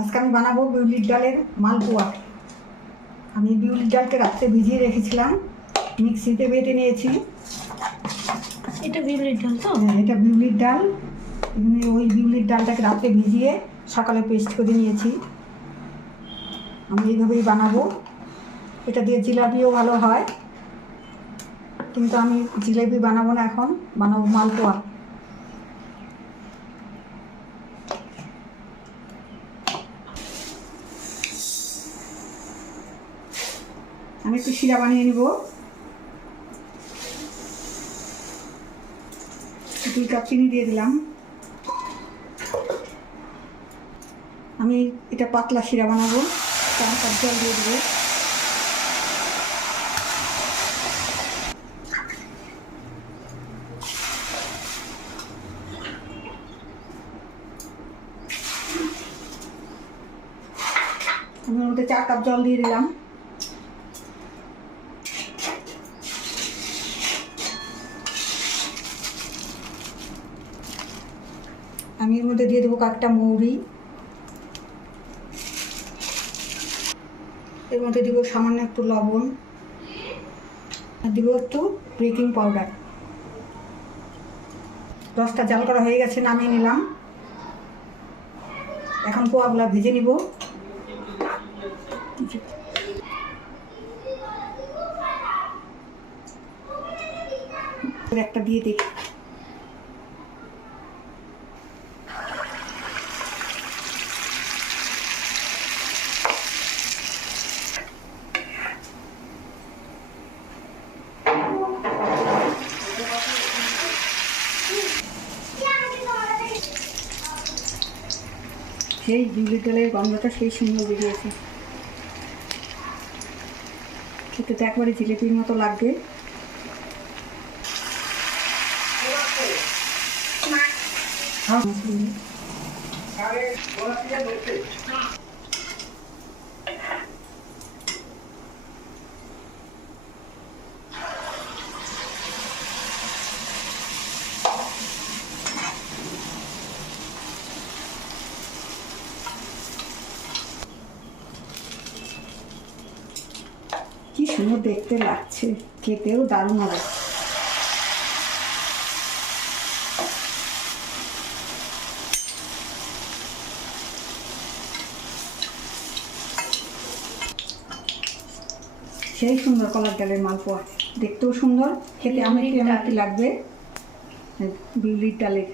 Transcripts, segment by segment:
আজকে আমি বানাবো বিউলির ডালের মালপোয়া। আমি বিউলির ডালকে রাত্রে ভিজিয়ে রেখেছিলাম মিক্সিতে বেটে নিয়েছি। এটা বিউলির ডাল তো? হ্যাঁ, এটা বিউলির ডাল। এখানে ওই বিউলির ডালটাকে রাত্রে ভিজিয়ে সকালে পেস্ট করে নিয়েছি। আমি এইভাবেই বানাবো। এটা দিয়ে জিলাপিও ভালো হয়। কিন্তু আমি জিলাপি বানাবো না এখন বানাবো মালপোয়া। আমি একটু শিরা বানিয়ে নিব। দুই কাপ চিনি দিয়ে দিলাম। আমি এটা পাতলা শিরা বানাবো চার কাপ জল দিয়ে দেবো। আমি ওর মধ্যে চার কাপ জল দিয়ে দিলাম। আমি এর মধ্যে দিয়ে দেবো কয়েকটা মৌরি। এর মধ্যে দিব সামান্য একটু লবণ। আর দিব একটু বেকিং পাউডার। রসটা জাল করা হয়ে গেছে, নামিয়ে নিলাম। এখন পোয়াগুলা ভেজে নিব। একটা দিয়ে দেখি। সেই বিউলি তেলের গন্ধটা সেই সুন্দর বেরিয়েছে। খেতে তো একবারে জিলিপির মতো লাগবে। হ্যাঁ, সুন্দর দেখতে লাগছে। খেতেও দারুণ হবে। সেই সুন্দর কলার ডালের মালপোয়া। দেখতেও সুন্দর খেতে আমি। কি লাগবে? বিউলির ডালের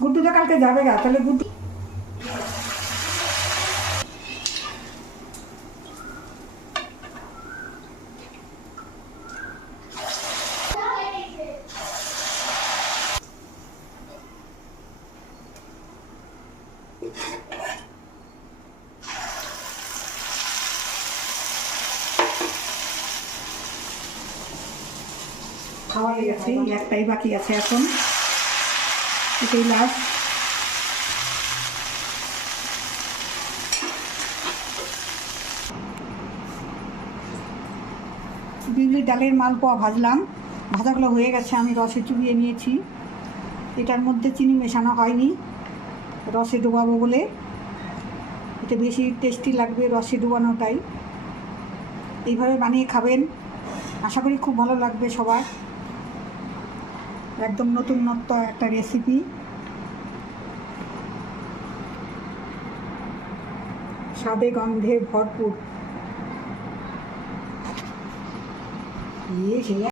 গুড্ডু তো কালকে যাবে গা তাহলে গুড্ডু খাওয়া গেছে একটাই বাকি আছে এখন। এটাই লাস্ট বিউলির ডালের মালপোয়া ভাজলাম। ভাজাগুলো হয়ে গেছে, আমি রসে চুবিয়ে নিয়েছি। এটার মধ্যে চিনি মেশানো হয়নি। রসে ডোবাবো বলে। এটা বেশি টেস্টি লাগবে রসে ডোবানোটাই। এইভাবে বানিয়ে খাবেন। আশা করি খুব ভালো লাগবে সবার। একদম নতুনত্ব একটা রেসিপি স্বাদে গন্ধে ভরপুর। ইয়ে